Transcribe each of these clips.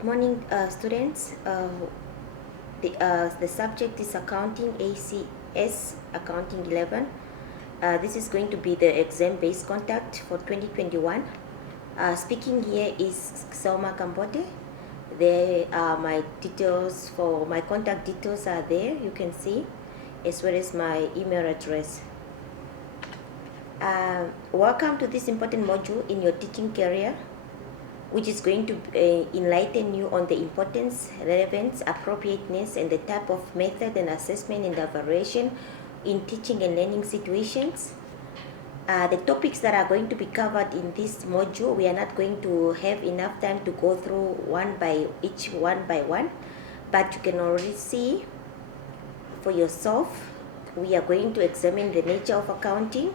Good morning, students. The subject is accounting, ACS accounting 11. This is going to be the exam-based contact for 2021. Speaking here is Selma Kambote. There are my details for my contact details are there. You can see, as well as my email address. Welcome to this important module in your teaching career, which is going to enlighten you on the importance, relevance, appropriateness, and the type of method and assessment and evaluation in teaching and learning situations. The topics that are going to be covered in this module, we are not going to have enough time to go through one by one, but you can already see for yourself. We are going to examine the nature of accounting.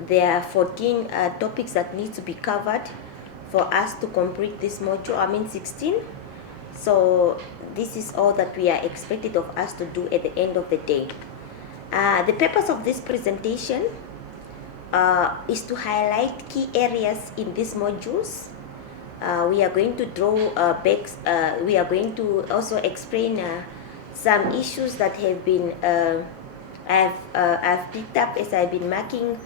There are 14 topics that need to be covered for us to complete this module. 16. So this is all that we are expected of us to do at the end of the day. The purpose of this presentation is to highlight key areas in these modules. We are going to draw we are going to also explain some issues that have been I've picked up as I've been marking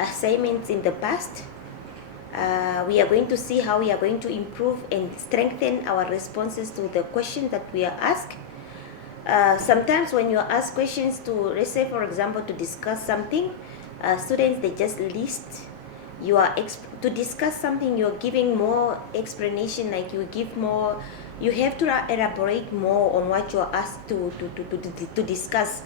assignments in the past. We are going to see how we are going to improve and strengthen our responses to the questions that we are asked. Sometimes when you are asked questions to, let's say for example, to discuss something, students, they just list. You are to discuss something, you're giving more explanation, like you give more, you have to elaborate more on what you are asked to discuss.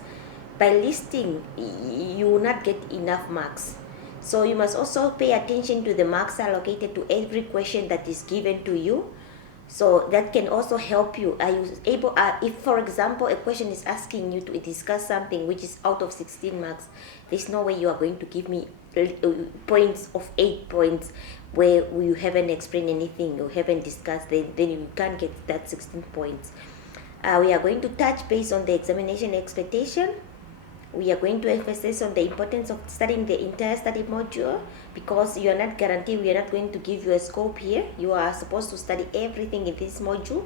By listing, you will not get enough marks. So you must also pay attention to the marks allocated to every question that is given to you. So that can also help you. Are you able, if for example a question is asking you to discuss something which is out of 16 marks, there's no way you are going to give me points of 8 points where you haven't explained anything, you haven't discussed, then you can't get that 16 points. We are going to touch base on the examination expectation. We are going to emphasize on the importance of studying the entire study module, because you are not guaranteed, we are not going to give you a scope here. You are supposed to study everything in this module.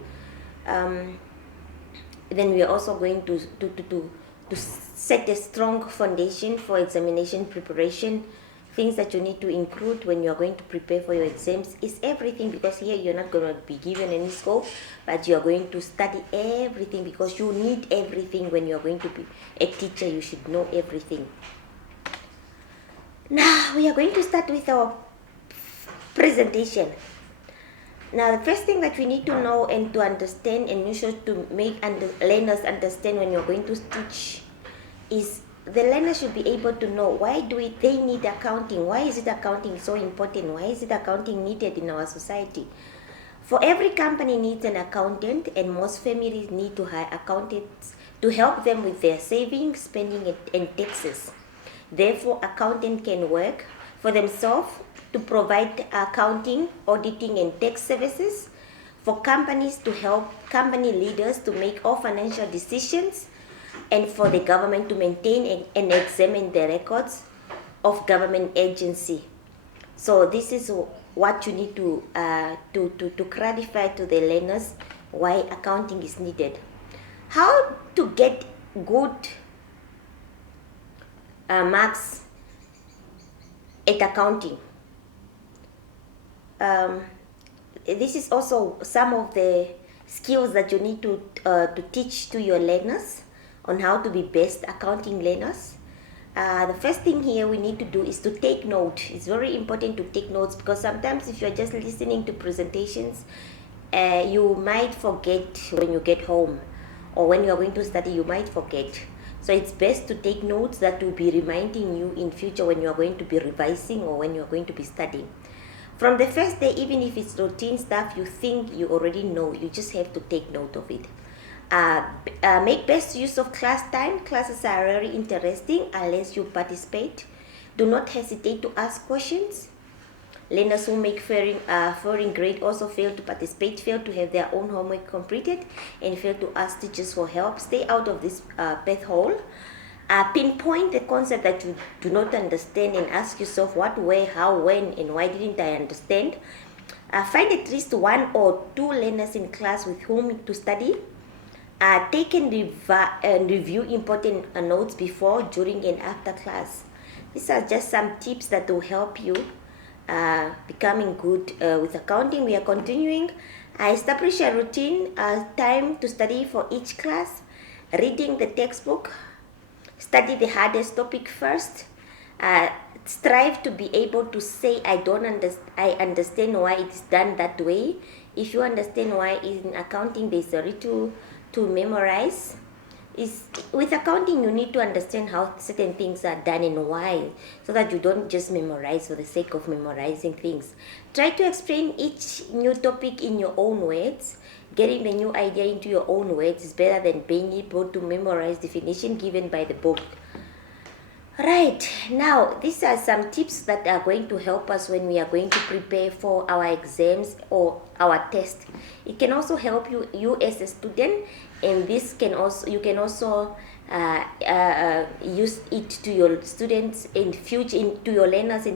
Then we are also going to set a strong foundation for examination preparation. Things that you need to include when you are going to prepare for your exams is everything, because here you're not going to be given any scope, but you are going to study everything, because you need everything. When you are going to be a teacher, you should know everything. Now we are going to start with our presentation. Now the first thing that we need to know and to understand, and you should to make learners understand when you're going to teach, is the learner should be able to know why they need accounting. Why is it accounting so important? Why is it accounting needed in our society? For every company needs an accountant, and most families need to hire accountants to help them with their savings, spending, and taxes. Therefore, accountant can work for themselves to provide accounting, auditing, and tax services. For companies to help company leaders to make all financial decisions, and for the government to maintain and examine the records of government agency. So this is what you need to clarify to the learners why accounting is needed. How to get good marks at accounting. This is also some of the skills that you need to teach to your learners on how to be best accounting learners. The first thing here we need to do is to take note. It's very important to take notes, because sometimes if you're just listening to presentations, you might forget when you get home, or when you're going to study, you might forget. So it's best to take notes that will be reminding you in future when you're going to be revising or when you're going to be studying. From the first day, even if it's routine stuff you think you already know, you just have to take note of it. Make best use of class time. Classes are very interesting unless you participate. Do not hesitate to ask questions. Learners who make failing grade also fail to participate, fail to have their own homework completed, and fail to ask teachers for help. Stay out of this path hole. Pinpoint the concept that you do not understand and ask yourself what, where, how, when, and why didn't I understand. Find at least 1 or 2 learners in class with whom to study. Take and review important notes before, during, and after class. These are just some tips that will help you becoming good with accounting. We are continuing. Establish a routine, time to study for each class. Reading the textbook. Study the hardest topic first. Strive to be able to say I understand why it is done that way. If you understand why in accounting there's a little to memorize. With accounting you need to understand how certain things are done and why, so that you don't just memorize for the sake of memorizing things. Try to explain each new topic in your own words. Getting the new idea into your own words is better than being able to memorize definition given by the book. Right, now these are some tips that are going to help us when we are going to prepare for our exams or our test. It can also help you as a student, and this can also you can also use it to your students in future, to your learners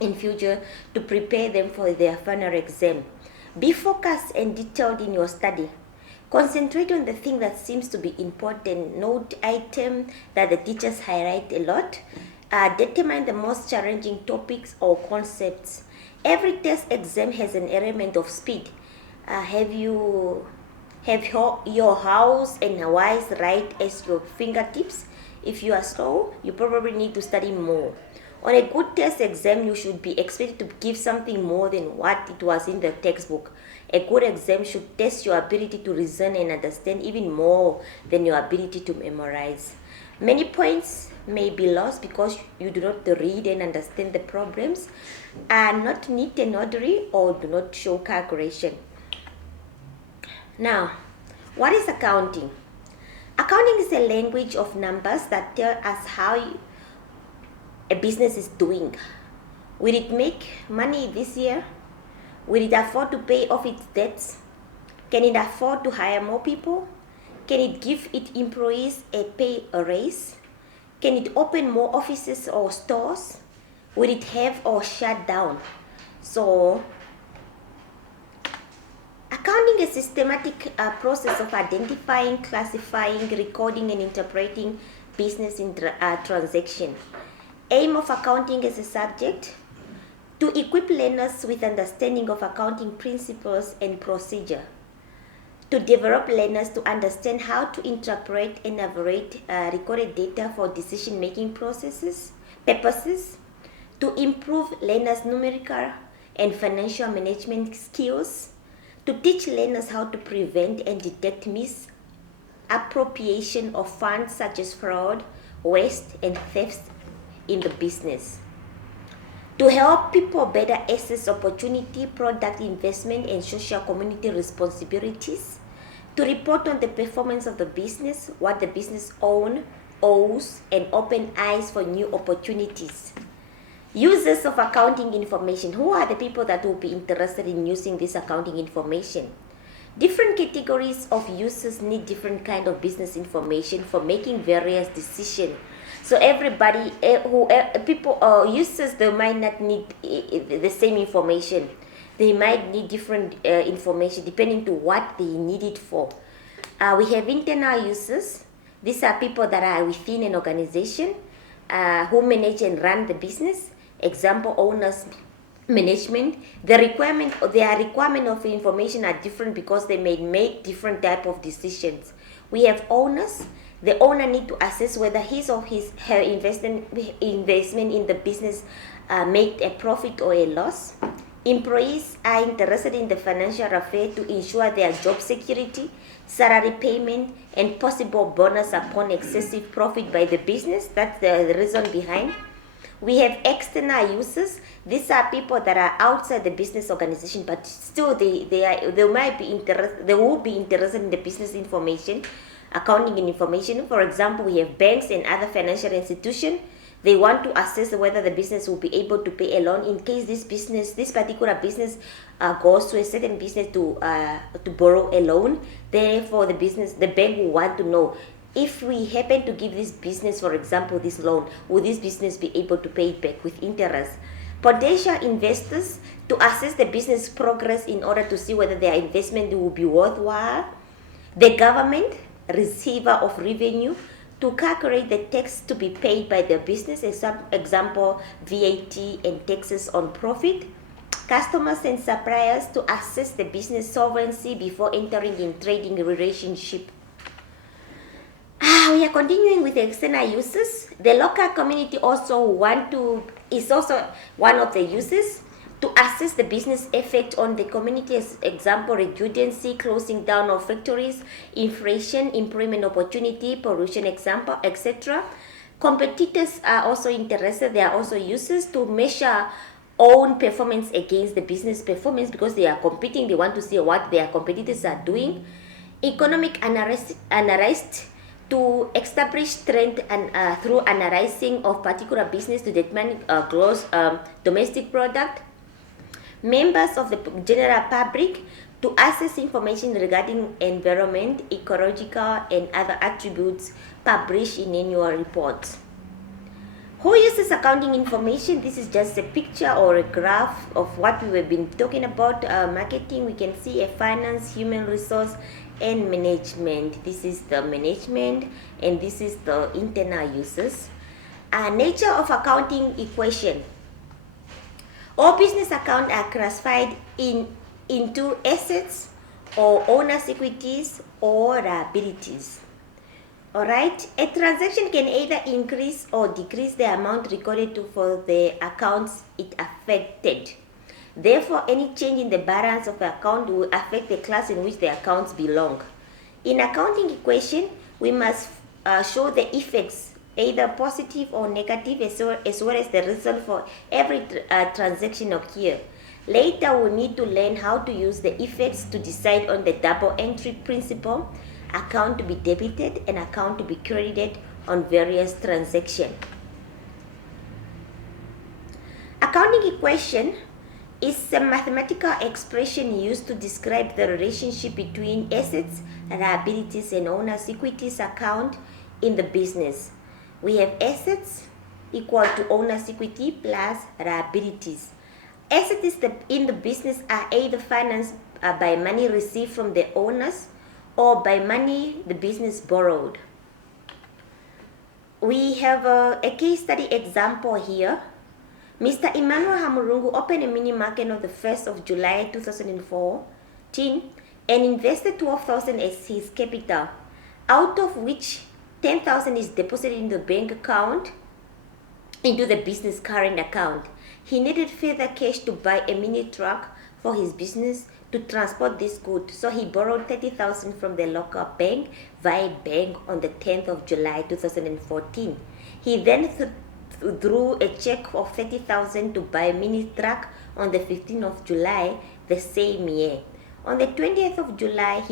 in future, to prepare them for their final exam. Be focused and detailed in your study. Concentrate on the thing that seems to be important. Note item that the teachers highlight a lot. Determine the most challenging topics or concepts. Every test exam has an element of speed. Have your house and wise right as your fingertips. If you are slow, you probably need to study more. On a good test exam, you should be expected to give something more than what it was in the textbook. A good exam should test your ability to reason and understand even more than your ability to memorize. Many points may be lost because you do not read and understand the problems, are not neat and orderly, or do not show calculation. Now, what is accounting? Accounting is a language of numbers that tell us how a business is doing. Will it make money this year? Will it afford to pay off its debts? Can it afford to hire more people? Can it give its employees a pay raise? Can it open more offices or stores? Will it have or shut down? So, accounting is a systematic process of identifying, classifying, recording, and interpreting business transaction. Aim of accounting as a subject: to equip learners with understanding of accounting principles and procedure. To develop learners to understand how to interpret and evaluate recorded data for decision-making purposes. To improve learners' numerical and financial management skills. To teach learners how to prevent and detect misappropriation of funds such as fraud, waste, and theft in the business. To help people better assess opportunity, product investment, and social community responsibilities. To report on the performance of the business, what the business owes, and open eyes for new opportunities. Users of accounting information. Who are the people that will be interested in using this accounting information? Different categories of users need different kind of business information for making various decisions. So everybody, users, they might not need the same information. They might need different information depending to what they need it for. We have internal users. These are people that are within an organization who manage and run the business. Example, owners, management. Their requirement of information are different because they may make different type of decisions. We have owners. The owner need to assess whether his or her investment in the business make a profit or a loss. Employees are interested in the financial affair to ensure their job security, salary payment, and possible bonus upon excessive profit by the business. That's the reason behind. We have external users. These are people that are outside the business organization, but still they will be interested in the business information, accounting information. For example, we have banks and other financial institutions. They want to assess whether the business will be able to pay a loan in case this particular business goes to a certain business to borrow a loan. Therefore, the bank will want to know, if we happen to give this business, for example, this loan, will this business be able to pay it back with interest? potential investors to assess the business progress in order to see whether their investment will be worthwhile, the government, receiver of revenue, to calculate the tax to be paid by the business, example, VAT and taxes on profit, customers and suppliers to assess the business solvency before entering in trading relationship. We are continuing with the external uses. The local community is also one of the uses to assess the business effect on the community, as example, redundancy, closing down of factories, inflation, employment opportunity, pollution, example, etc. Competitors are also interested. There are also uses to measure own performance against the business performance because they are competing. They want to see what their competitors are doing. Economic analyst to establish trend and through analyzing of particular business to determine gross domestic product. Members of the general public to access information regarding environment, ecological and other attributes published in annual reports. Who uses accounting information? This is just a picture or a graph of what we have been talking about. Marketing, we can see a finance, human resource and management. This is the management and this is the internal uses. Nature of accounting equation. All business accounts are classified into assets or owner's equities or liabilities. Alright, a transaction can either increase or decrease the amount recorded for the accounts it affected. Therefore, any change in the balance of the account will affect the class in which the accounts belong. In accounting equation, we must show the effects, either positive or negative, as well as the result for every transaction occur. Later, we need to learn how to use the effects to decide on the double entry principle, account to be debited and account to be credited on various transactions. Accounting equation is a mathematical expression used to describe the relationship between assets, liabilities, and owner's equities account in the business. We have assets equal to owner's equity plus liabilities. Assets in the business are either financed by money received from the owners or by money the business borrowed. We have a case study example here. Mr. Emmanuel Hamurungu opened a mini market on the 1st of July 2014 and invested 12,000 as his capital, out of which 10,000 is deposited in the bank account into the business current account. He needed further cash to buy a mini truck for his business to transport this good, so he borrowed 30,000 from the local bank via bank on the 10th of July 2014. He then drew a check of 30,000 to buy a mini truck on the 15th of July the same year. On the 20th of July,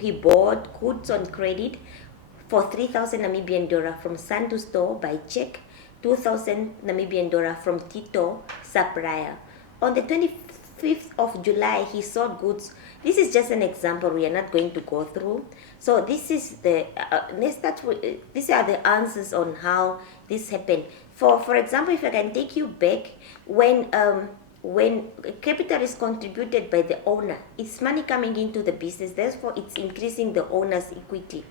he bought goods on credit for 3,000 Namibian dollar from Sandu Store by check, 2,000 Namibian dollar from Tito supplier. On the 25th of July, he sold goods. This is just an example. We are not going to go through. So this is the these are the answers on how this happened. For example, if I can take you back, when capital is contributed by the owner, it's money coming into the business. Therefore, it's increasing the owner's equity.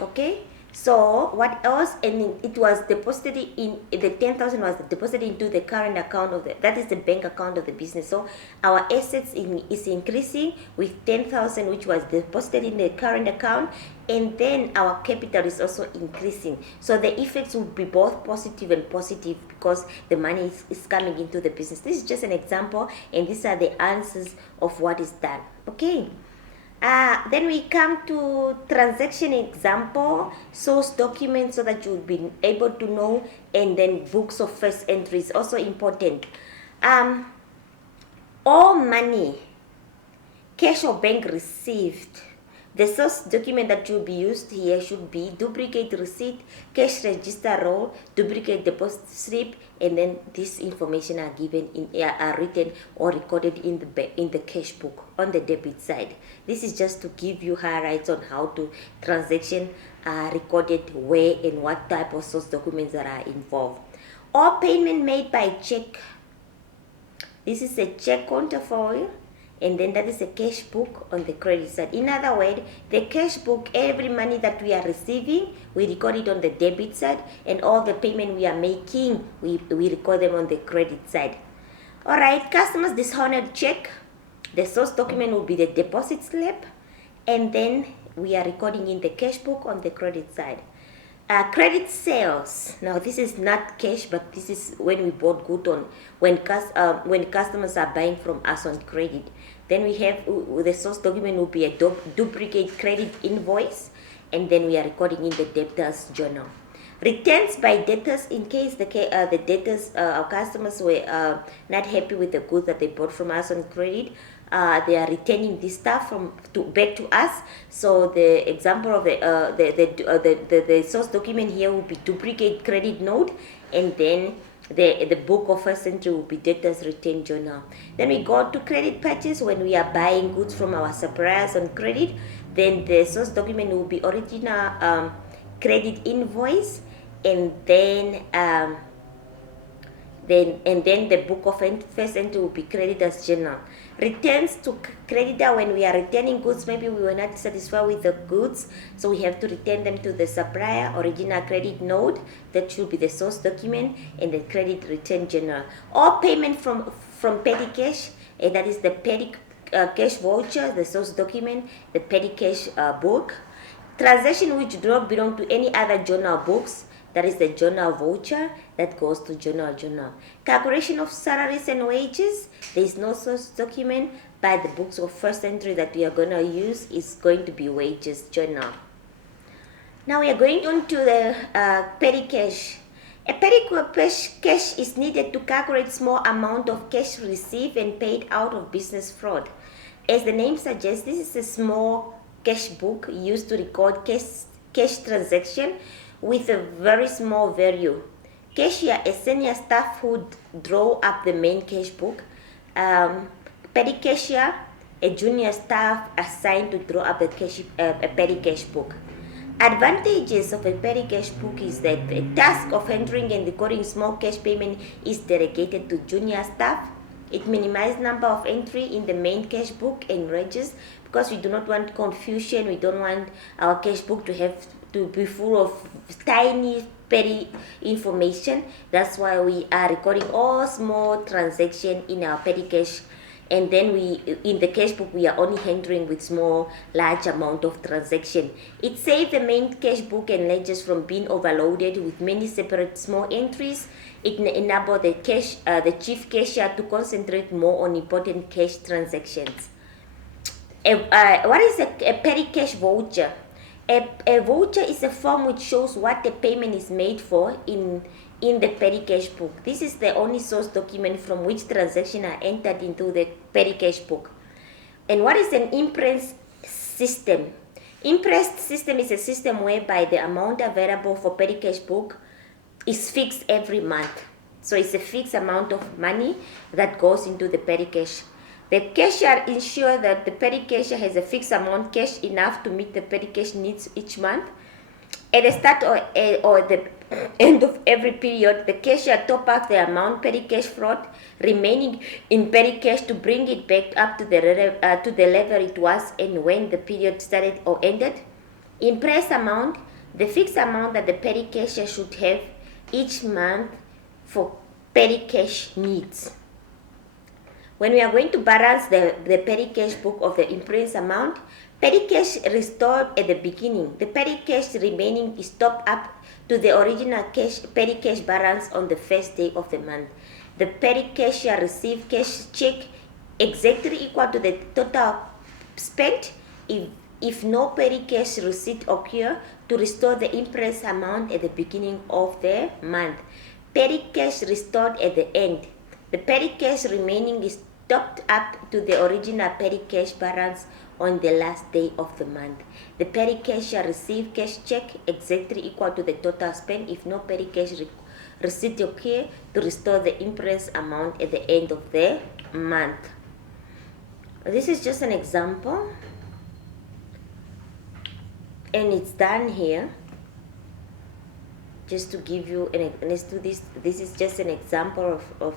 Okay, so what else? And it was deposited in the 10,000 was deposited into the current account of that is the bank account of the business. So our assets is increasing with 10,000, which was deposited in the current account, and then our capital is also increasing. So the effects will be both positive and positive because the money is coming into the business. This is just an example, and these are the answers of what is done. Okay. Then we come to transaction example, source documents so that you'll be able to know, and then books of first entry is also important. All money, cash or bank received. The source document that will be used here should be duplicate receipt, cash register roll, duplicate deposit slip, and then this information are given are written or recorded in the cash book on the debit side. This is just to give you highlights on how to transaction are recorded where and what type of source documents that are involved. All payment made by check This is a check counterfoil, and then that is a cash book on the credit side. In other words, the cash book, every money that we are receiving, we record it on the debit side, and all the payment we are making, we record them on the credit side. All right, customers dishonored check. The source document will be the deposit slip, and then we are recording in the cash book on the credit side. Credit sales. Now this is not cash, but this is when we bought good on when customers are buying from us on credit. Then we have the source document will be a duplicate credit invoice, and then we are recording in the debtors journal. Returns by debtors, in case the debtors, our customers were not happy with the goods that they bought from us on credit. They are returning this stuff back to us. So the example of the source document here will be duplicate credit note, and then the book of first entry will be debtors return journal. Then we go to credit purchase when we are buying goods from our suppliers on credit. Then the source document will be original credit invoice, and then the book of first entry will be creditors journal. Returns to creditor, when we are returning goods, maybe we were not satisfied with the goods, so we have to return them to the supplier, original credit note, that should be the source document, and the credit return journal. Or payment from petty cash, and that is the petty cash voucher, the source document, the petty cash book. Transaction which do not belong to any other journal books, that is the journal voucher, that goes to journal. Calculation of salaries and wages, there is no source document, but the books of first entry that we are going to use is going to be wages journal. Now we are going on to the petty cash. A petty cash is needed to calculate small amount of cash received and paid out of business fraud. As the name suggests, this is a small cash book used to record cash transaction with a very small value. Cashier, a senior staff who draw up the main cash book. Petty cashier, a junior staff assigned to draw up a petty cash book. Advantages of a petty cash book is that the task of entering and recording small cash payment is delegated to junior staff. It minimizes number of entry in the main cash book and registers, because we do not want confusion. We don't want our cash book to be full of tiny petty information. That's why we are recording all small transactions in our petty cash, and then in the cash book we are only handling with large amount of transaction. It saves the main cash book and ledgers from being overloaded with many separate small entries. It enables the chief cashier to concentrate more on important cash transactions. What is a petty cash voucher? A voucher is a form which shows what the payment is made for in the petty cash book. This is the only source document from which transactions are entered into the petty cash book. And what is an impress system? Impress system is a system whereby the amount available for petty cash book is fixed every month. So it's a fixed amount of money that goes into the petty cash. The cashier ensures that the petty cashier has a fixed amount cash enough to meet the petty cash needs each month. At the start or the end of every period, the cashier top up the amount petty cash fraud remaining in petty cash to bring it back up to the level it was and when the period started or ended. Impress amount, the fixed amount that the petty cashier should have each month for petty cash needs. When we are going to balance the petty cash book of the impressed amount, petty cash restored at the beginning. The petty cash remaining is topped up to the original petty cash balance on the first day of the month. The petty cashier receives cash check exactly equal to the total spent if no petty cash receipt occur to restore the impressed amount at the beginning of the month. Petty cash restored at the end. The petty cash remaining is topped up to the original petty cash balance on the last day of the month. The petty cashier receive cash check exactly equal to the total spent if no petty cash receipt occur to restore the impressed amount at the end of the month. This is just an example, and it's done here. Just to give you let's do this. This is just an example of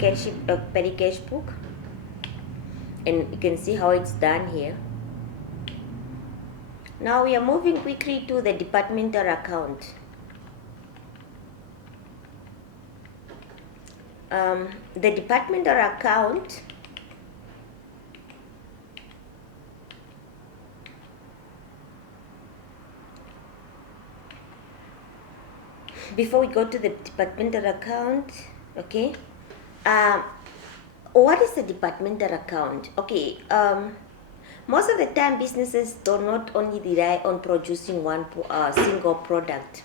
petty cash book, and you can see how it's done here. Now we are moving quickly to the departmental account. The departmental account, before we go to the departmental account, okay, what is the departmental account? Okay, most of the time businesses do not only rely on producing one single product.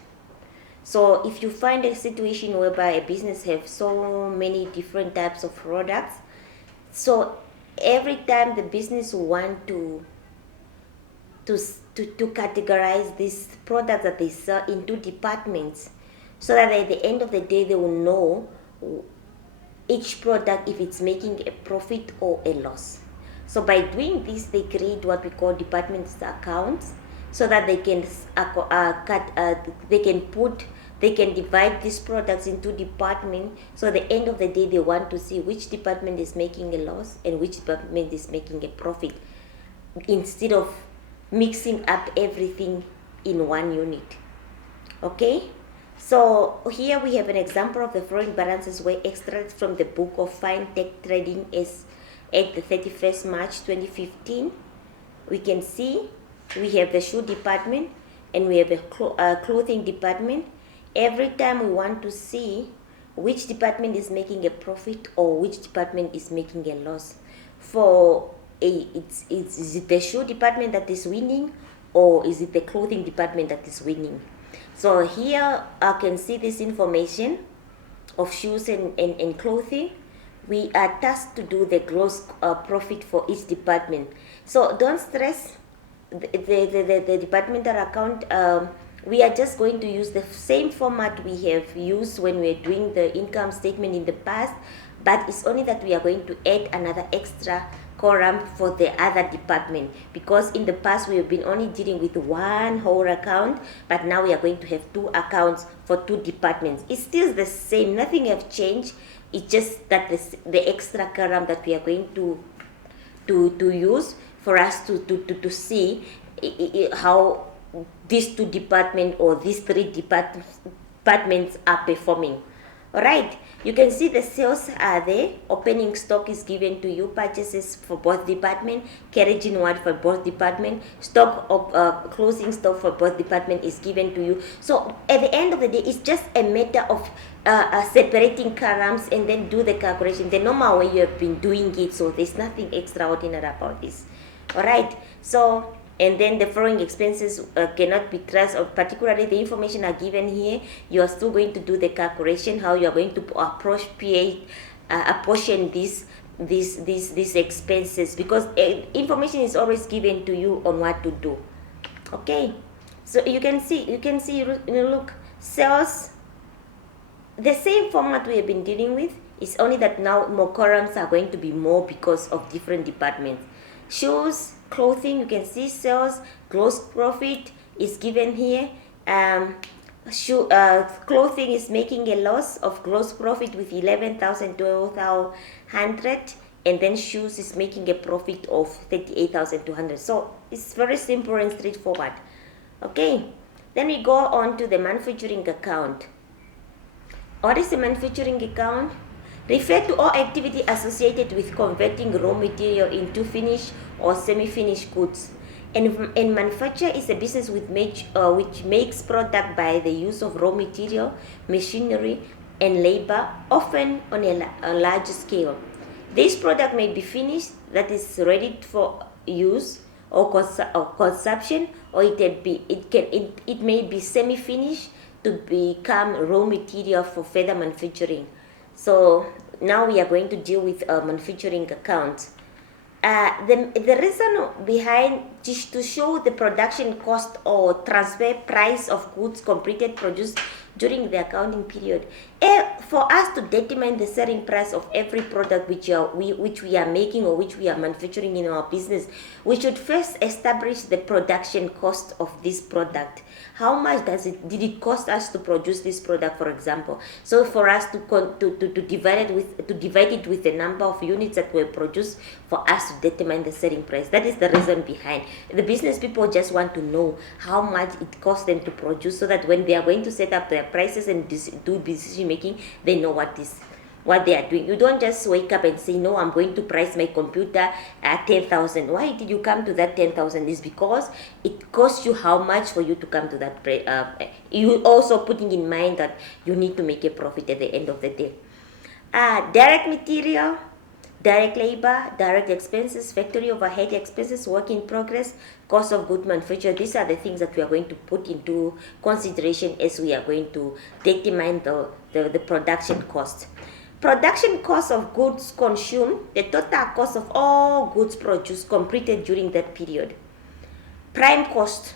So if you find a situation whereby a business has so many different types of products, so every time the business want to categorize these products that they sell into departments, so that at the end of the day they will know each product if it's making a profit or a loss. So by doing this, they create what we call department accounts, so that they can they can divide these products into departments. So at the end of the day, they want to see which department is making a loss and which department is making a profit, instead of mixing up everything in one unit. Okay, so here we have an example of the following balances were extracted from the book of Fintech Trading is at the 31st March 2015. We can see we have the shoe department and we have a clothing department. Every time we want to see which department is making a profit or which department is making a loss. Is it the shoe department that is winning, or is it the clothing department that is winning? So here I can see this information of shoes and clothing. We are tasked to do the gross profit for each department. So don't stress the departmental account. We are just going to use the same format we have used when we are doing the income statement in the past, but it's only that we are going to add another extra column for the other department, because in the past we have been only dealing with one whole account, but now we are going to have two accounts for two departments. It's still the same, nothing have changed. It's just that the extra column that we are going to use for us to see how these two departments or these three departments are performing. All right, you can see the sales are there. Opening stock is given to you. Purchases for both departments. Carriage inward for both departments. Stock of closing stock for both departments is given to you. So at the end of the day, it's just a matter of separating columns and then do the calculation the normal way you have been doing it. So there's nothing extraordinary about this. All right, so and then the following expenses cannot be traced, or particularly the information are given here. You are still going to do the calculation how you are going to apportion these expenses, because information is always given to you on what to do. Okay, so you can see look, sales, the same format we have been dealing with. It's only that now more columns are going to be more because of different departments. Shoes, clothing, you can see sales, gross profit is given here. Clothing is making a loss of gross profit with 11,000 to 12,100, and then shoes is making a profit of 38,200. So it's very simple and straightforward. Okay, then we go on to the manufacturing account. What is the manufacturing account? Refer to all activity associated with converting raw material into finished or semi-finished goods. And manufacture is a business which makes product by the use of raw material, machinery, and labor, often on a large scale. This product may be finished, that is ready for use or consumption, or it may be semi-finished to become raw material for further manufacturing. So now we are going to deal with manufacturing accounts. The reason behind to show the production cost or transfer price of goods completed produced during the accounting period. For us to determine the selling price of every product which we are making or which we are manufacturing in our business, we should first establish the production cost of this product. How much did it cost us to produce this product, for example? So for us to divide it with the number of units that were produced, for us to determine the selling price. That is the reason behind. The business people just want to know how much it costs them to produce, so that when they are going to set up their prices and do decision making, they know what they are doing. You don't just wake up and say, no, I'm going to price my computer at 10,000. Why did you come to that 10,000? Is because it costs you how much for you to come to that. You also putting in mind that you need to make a profit at the end of the day. Direct material, direct labor, direct expenses, factory overhead expenses, work in progress, cost of goods manufactured. These are the things that we are going to put into consideration as we are going to determine the production cost. Production cost of goods consumed, the total cost of all goods produced completed during that period. Prime cost.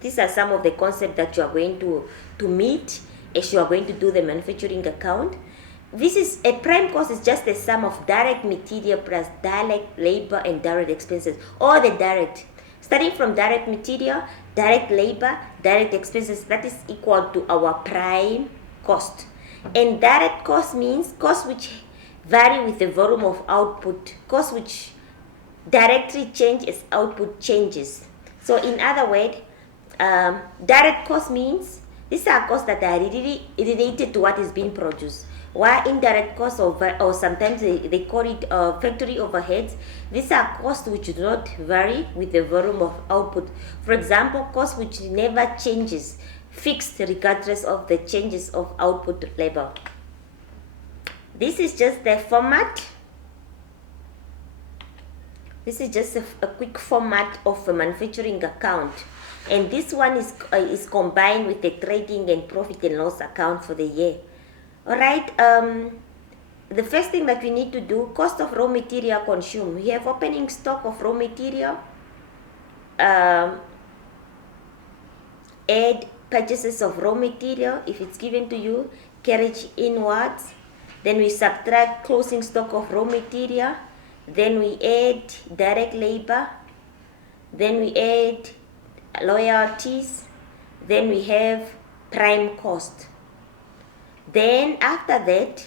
These are some of the concepts that you are going to meet as you are going to do the manufacturing account. This is a prime cost is just the sum of direct material plus direct labor and direct expenses, or the direct. Starting from direct material, direct labor, direct expenses, that is equal to our prime cost. And direct cost means costs which vary with the volume of output, costs which directly change as output changes. So in other words, direct cost means these are costs that are really related to what is being produced. While indirect costs, or sometimes they call it factory overheads, these are costs which do not vary with the volume of output. For example, costs which never changes, fixed regardless of the changes of output level. This is just the format. This is just a quick format of a manufacturing account, and this one is combined with the trading and profit and loss account for the year. All right. The first thing that we need to do, cost of raw material consumed. We have opening stock of raw material. Add purchases of raw material if it's given to you, carriage inwards. Then we subtract closing stock of raw material. Then we add direct labor. Then we add loyalties. Then we have prime cost. Then after that,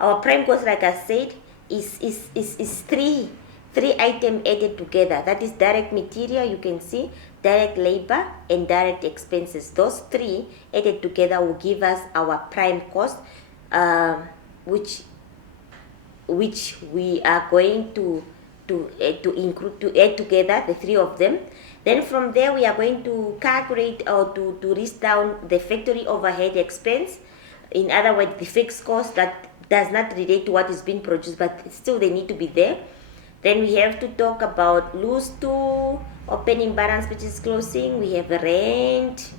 our prime cost, like I said, is three items added together. That is direct material, you can see, direct labor and direct expenses. Those three added together will give us our prime cost, which we are going to add together, the three of them. Then from there we are going to calculate or to list down the factory overhead expense. In other words, the fixed cost that does not relate to what is being produced, but still they need to be there. Then we have to talk about loose to opening balance, which is closing. We have rent,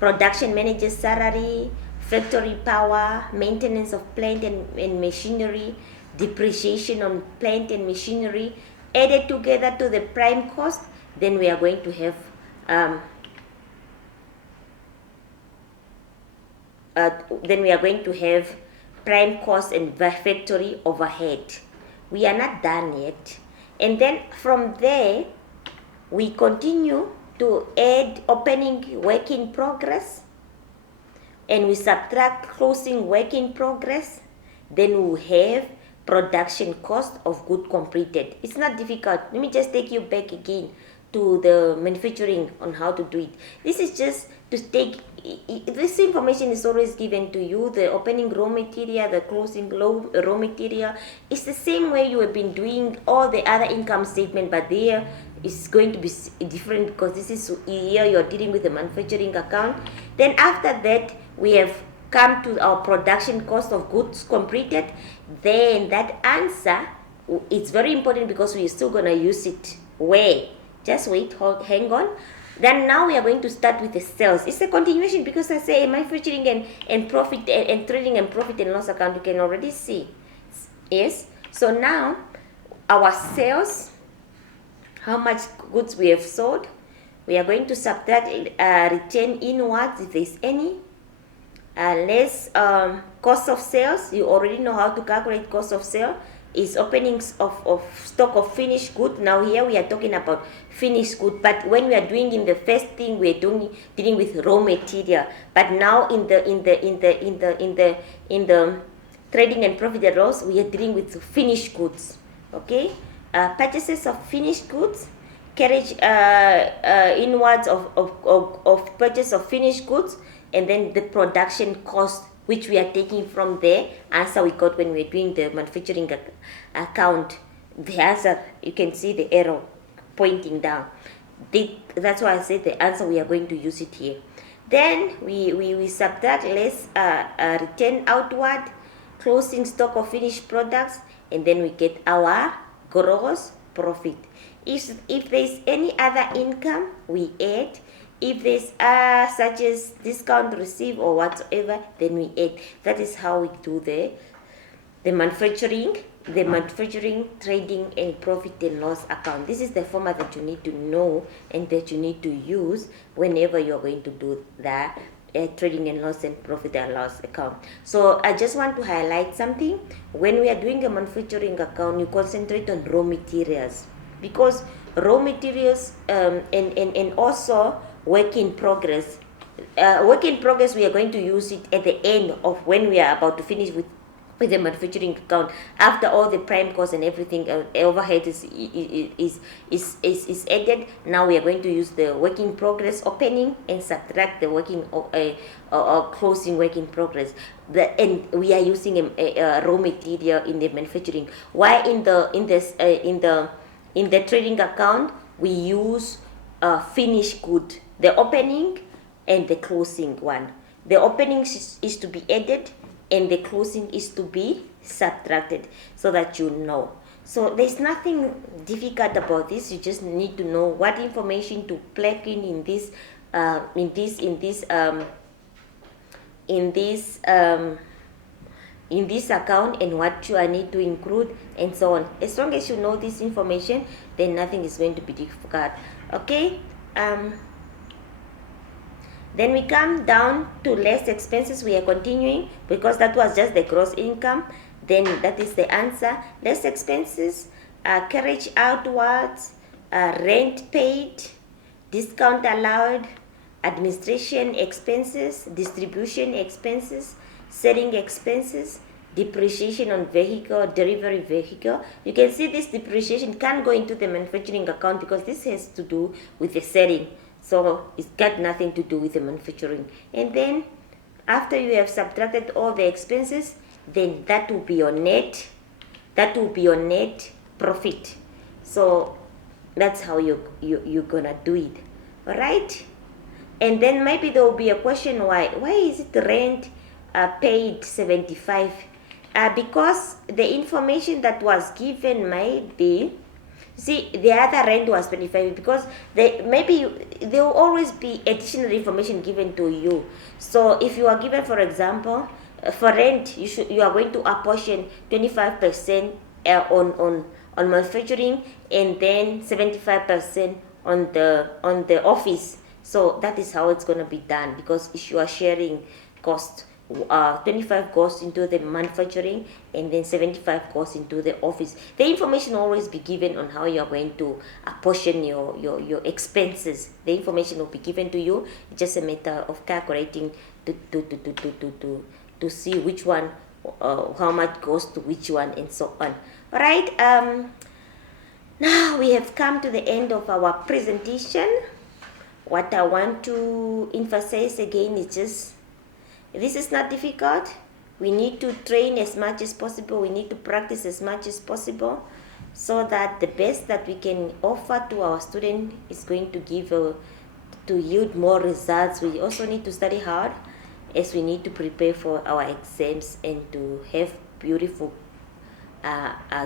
production manager's salary, factory power, maintenance of plant and machinery, depreciation on plant and machinery, added together to the prime cost. Then we are going to have prime cost and factory overhead. We are not done yet. And then from there, we continue to add opening work in progress, and we subtract closing work in progress. Then we have production cost of good completed. It's not difficult. Let me just take you back again to the manufacturing on how to do it. This is just to take, this information is always given to you, the opening raw material, the closing raw material. It's the same way you have been doing all the other income statement, but there is going to be different because this is here you're dealing with the manufacturing account. Then after that, we have come to our production cost of goods completed. Then that answer, it's very important because we're still going to use it. Where? Just wait, hang on. Then now we are going to start with the sales. It's a continuation because I say manufacturing and profit and trading and profit and loss account, you can already see. Yes. So now our sales, how much goods we have sold. We are going to subtract return inwards if there is any. Less cost of sales. You already know how to calculate cost of sale. Is openings of stock of finished good. Now here we are talking about finished good, but when we are doing in the first thing, we are dealing with raw material. But now in the trading and profit and loss, we are dealing with finished goods. Okay, purchases of finished goods, carriage inwards of purchase of finished goods, and then the production cost, which we are taking from the answer we got when we were doing the manufacturing account. The answer, you can see the arrow pointing down. That's why I said the answer, we are going to use it here. Then we subtract less return outward, closing stock of finished products, and then we get our gross profit. If there is any other income, we add. If there's such as discount received or whatsoever, then we add. That is how we do the manufacturing, trading, and profit and loss account. This is the format that you need to know and that you need to use whenever you're going to do the trading and loss and profit and loss account. So I just want to highlight something. When we are doing a manufacturing account, you concentrate on raw materials, because raw materials and also work in progress. Work in progress, we are going to use it at the end of when we are about to finish with the manufacturing account. After all the prime cost and everything, overhead is added. Now we are going to use the work in progress opening and subtract the working or closing work in progress. And we are using a raw material in the manufacturing. While in the trading account, we use finished good, the opening and the closing one. The opening is to be added and the closing is to be subtracted, so that you know. So there's nothing difficult about this. You just need to know what information to plug in this account, and what you need to include, and so on. As long as you know this information, then nothing is going to be difficult. Okay. Then we come down to less expenses. We are continuing because that was just the gross income. Then that is the answer. Less expenses, carriage outwards, rent paid, discount allowed, administration expenses, distribution expenses, selling expenses, depreciation on vehicle, delivery vehicle. You can see this depreciation can't go into the manufacturing account because this has to do with the selling. So it's got nothing to do with the manufacturing. And then after you have subtracted all the expenses, then that will be your net. That will be your net profit. So that's how you're gonna do it. All right. And then maybe there will be a question, why is it rent paid 75? Because the information that was given might be, see, the other rent was 25 because there will always be additional information given to you. So if you are given, for example, for rent, you are going to apportion 25% on manufacturing, and then 75% on the office. So that is how it's going to be done, because if you are sharing cost, 25 goes into the manufacturing and then 75 goes into the office. The information will always be given on how you are going to apportion your expenses. The information will be given to you. It's just a matter of calculating to see which one, how much goes to which one, and so on. All right. Now we have come to the end of our presentation. What I want to emphasize again is just, this is not difficult. We need to train as much as possible. We need to practice as much as possible, so that the best that we can offer to our student is going to give to yield more results. We also need to study hard, as we need to prepare for our exams and to have beautiful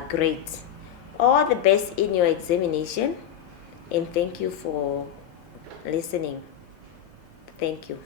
grades. All the best in your examination, and thank you for listening. Thank you.